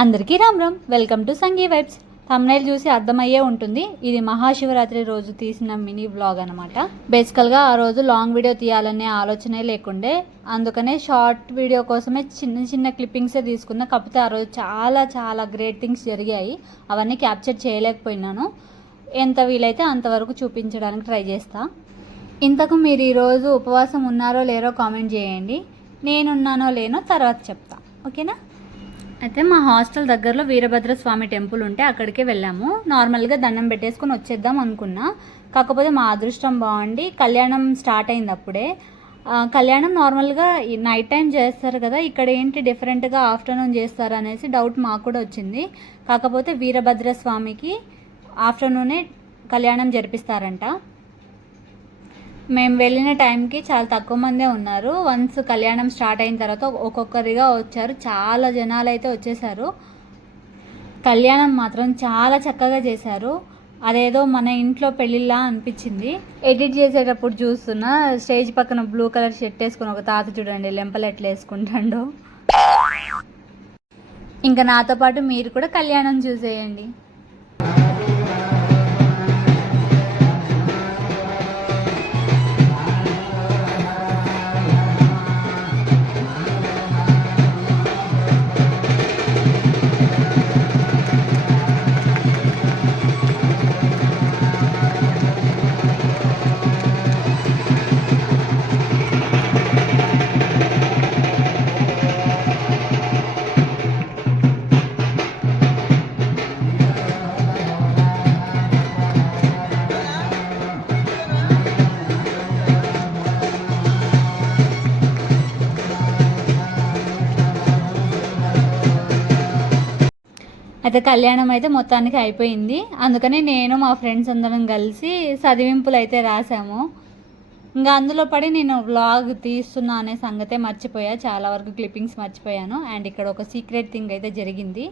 అందరికీ Ram Ram. Welcome to Sangi Vibes. Thumbnail చూసి అర్థమయ్యే ఉంటుంది, ఇది మహాశివరాత్రి రోజు తీసిన మినీ వ్లాగ్ అనమాట. బేసికల్గా ఆ రోజు లాంగ్ వీడియో తీయాలనే ఆలోచనే లేకుండే, అందుకనే షార్ట్ వీడియో కోసమే చిన్న చిన్న క్లిప్పింగ్సే తీసుకున్నా. కాకపోతే ఆ రోజు చాలా చాలా గ్రేట్ థింగ్స్ జరిగాయి, అవన్నీ క్యాప్చర్ చేయలేకపోయినాను. ఎంత వీలైతే అంతవరకు చూపించడానికి ట్రై చేస్తా. ఇంతకు మీరు ఈరోజు ఉపవాసం ఉన్నారో లేరో కామెంట్ చేయండి. నేనున్నానో లేనో తర్వాత చెప్తా, ఓకేనా? అయితే మా హాస్టల్ దగ్గరలో వీరభద్రస్వామి టెంపుల్ ఉంటే అక్కడికే వెళ్ళాము. నార్మల్గా దండం పెట్టేసుకొని వచ్చేద్దాం అనుకున్నా. కాకపోతే మా అదృష్టం బాగుండి కళ్యాణం స్టార్ట్ అయింది అప్పుడే. కళ్యాణం నార్మల్గా నైట్ టైం చేస్తారు కదా, ఇక్కడ ఏంటి డిఫరెంట్గా ఆఫ్టర్నూన్ చేస్తారు అనేసి డౌట్ మాకు కూడా వచ్చింది. కాకపోతే వీరభద్రస్వామికి ఆఫ్టర్నూనే కళ్యాణం జరిపిస్తారంట. మేము వెళ్ళిన టైంకి చాలా తక్కువ మందే ఉన్నారు. వన్స్ కళ్యాణం స్టార్ట్ అయిన తర్వాత ఒక్కొక్కరిగా వచ్చారు, చాలా జనాలు అయితే వచ్చేసారు. కళ్యాణం మాత్రం చాలా చక్కగా చేశారు. అదేదో మన ఇంట్లో పెళ్ళిళ్ళా అనిపించింది. ఎడిట్ చేసేటప్పుడు చూస్తున్నా, స్టేజ్ పక్కన బ్లూ కలర్ షర్ట్ వేసుకుని ఒక తాత చూడండి లెంపలు ఎట్లా వేసుకుంటాడు. ఇంకా నాతో పాటు మీరు కూడా కళ్యాణం చూసేయండి. అయితే కళ్యాణం అయితే మొత్తానికి అయిపోయింది. అందుకని నేను మా ఫ్రెండ్స్ అందరం కలిసి చదివింపులు అయితే రాసాము. ఇంకా అందులో పడి నేను వ్లాగ్ తీస్తున్నా అనే సంగతే మర్చిపోయా, చాలా వరకు క్లిప్పింగ్స్ మర్చిపోయాను. అండ్ ఇక్కడ ఒక సీక్రెట్ థింగ్ అయితే జరిగింది,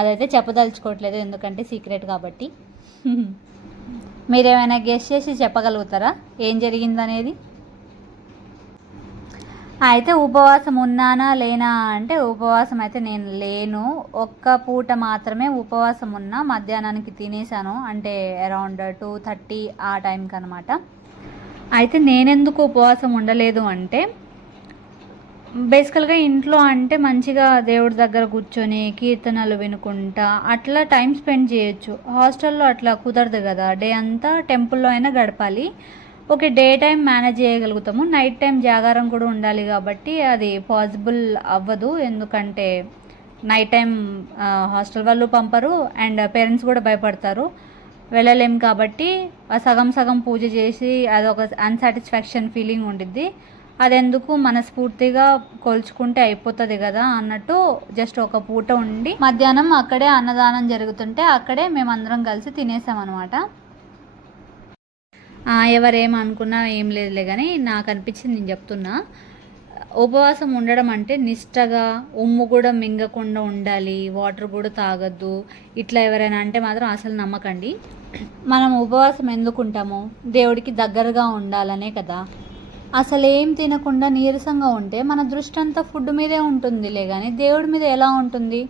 అదైతే చెప్పదలుచుకోవట్లేదు ఎందుకంటే సీక్రెట్ కాబట్టి. మీరేమైనా గెస్ చేసి చెప్పగలుగుతారా ఏం జరిగిందనేది? అయితే ఉపవాసం ఉన్నానా లేనా అంటే ఉపవాసం అయితే నేను లేను. ఒక్క పూట మాత్రమే ఉపవాసం ఉన్నా, మధ్యాహ్నానికి తినేసాను, అంటే అరౌండ్ 2:30 ఆ టైంకి అనమాట. అయితే నేనెందుకు ఉపవాసం ఉండలేదు అంటే, బేసికల్గా ఇంట్లో అంటే మంచిగా దేవుడి దగ్గర కూర్చొని కీర్తనలు వినుకుంటా అట్లా టైం స్పెండ్ చేయొచ్చు. హాస్టల్లో అట్లా కుదరదు కదా, డే అంతా టెంపుల్లో అయినా గడపాలి. ఓకే, డే టైం మేనేజ్ చేయగలుగుతాము, నైట్ టైం జాగారం కూడా ఉండాలి కాబట్టి అది పాసిబుల్ అవ్వదు. ఎందుకంటే నైట్ టైం హాస్టల్ వాళ్ళు పంపరు అండ్ పేరెంట్స్ కూడా భయపడతారు, వెళ్ళలేం. కాబట్టి సగం సగం పూజ చేసి అదొక అన్సాటిస్ఫాక్షన్ ఫీలింగ్ ఉండిద్ది. అదెందుకు మనస్ఫూర్తిగా కొలుచుకుంటే అయిపోతుంది కదా అన్నట్టు జస్ట్ ఒక పూట ఉండి మధ్యాహ్నం అక్కడే అన్నదానం జరుగుతుంటే అక్కడే మేమందరం కలిసి తినేసామన్నమాట. ఎవరేమనుకున్నా ఏం లేదులే, కానీ నాకు అనిపించింది నేను చెప్తున్నా. ఉపవాసం ఉండడం అంటే నిష్టగా ఉమ్ము కూడా మింగకుండా ఉండాలి, వాటర్ కూడా తాగద్దు, ఇట్లా ఎవరైనా అంటే మాత్రం అసలు నమ్మకండి. మనం ఉపవాసం ఎందుకు ఉంటాము? దేవుడికి దగ్గరగా ఉండాలనే కదా. అసలు ఏం తినకుండా నీరసంగా ఉంటే మన దృష్టి అంతా ఫుడ్ మీదే ఉంటుందిలే, కానీ దేవుడి మీద ఎలా ఉంటుంది?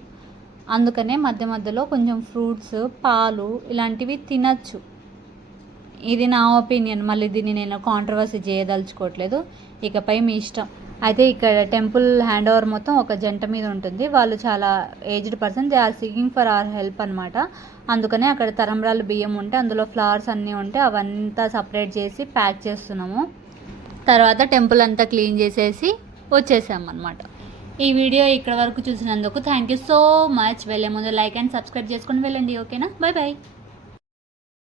అందుకనే మధ్య మధ్యలో కొంచెం ఫ్రూట్స్, పాలు ఇలాంటివి తినచ్చు. ఇది నా ఒపీనియన్, మళ్ళీ దీన్ని నేను కాంట్రవర్సీ చేయదలుచుకోవట్లేదు, ఇకపై మీ ఇష్టం. అయితే ఇక్కడ టెంపుల్ హ్యాండ్ ఓవర్ మొత్తం ఒక జంట మీద ఉంటుంది. వాళ్ళు చాలా aged person, they are seeking for our help అనమాట. అందుకనే అక్కడ తరంబ్రాలు బియ్యం ఉంటే అందులో ఫ్లవర్స్ అన్నీ ఉంటే అవంతా సపరేట్ చేసి ప్యాక్ చేస్తున్నాము. తర్వాత టెంపుల్ అంతా క్లీన్ చేసేసి వచ్చేసామన్నమాట. ఈ వీడియో ఇక్కడ వరకు చూసినందుకు థ్యాంక్ యూ సో మచ్. వెళ్ళే ముందు లైక్ అండ్ సబ్స్క్రైబ్ చేసుకొని వెళ్ళండి, ఓకేనా? Bye bye.